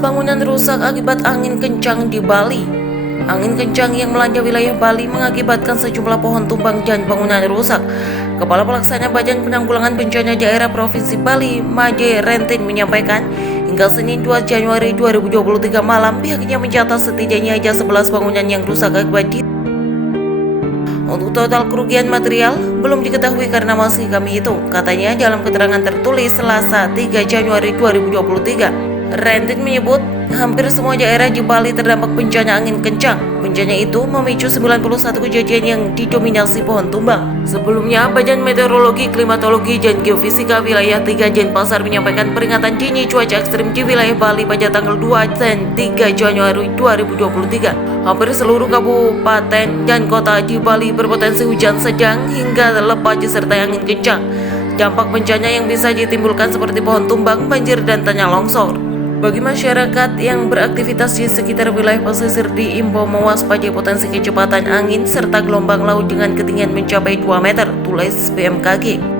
bangunan rusak akibat angin kencang di Bali. Angin kencang yang melanda wilayah Bali mengakibatkan sejumlah pohon tumbang dan bangunan rusak. Kepala Pelaksana Badan Penanggulangan Bencana Daerah Provinsi Bali, Maje Rentin menyampaikan, hingga Senin 2 Januari 2023 malam pihaknya mencatat setidaknya ada 11 bangunan yang rusak akibat Untuk total kerugian material belum diketahui karena masih kami hitung, katanya dalam keterangan tertulis Selasa 3 Januari 2023. Rentin menyebut hampir semua daerah di Bali terdampak bencana angin kencang. Bencana itu memicu 91 kejadian yang didominasi pohon tumbang. Sebelumnya, Badan Meteorologi, Klimatologi, dan Geofisika Wilayah 3 Denpasar menyampaikan peringatan dini cuaca ekstrim di wilayah Bali pada tanggal 2 dan 3 Januari 2023. Hampir seluruh kabupaten dan kota di Bali berpotensi hujan sedang hingga lebat disertai angin kencang. Dampak bencana yang bisa ditimbulkan seperti pohon tumbang, banjir, dan tanah longsor. Bagi masyarakat yang beraktivitas di sekitar wilayah pesisir diimbau mewaspadai potensi kecepatan angin serta gelombang laut dengan ketinggian mencapai 2 meter, tulis BMKG.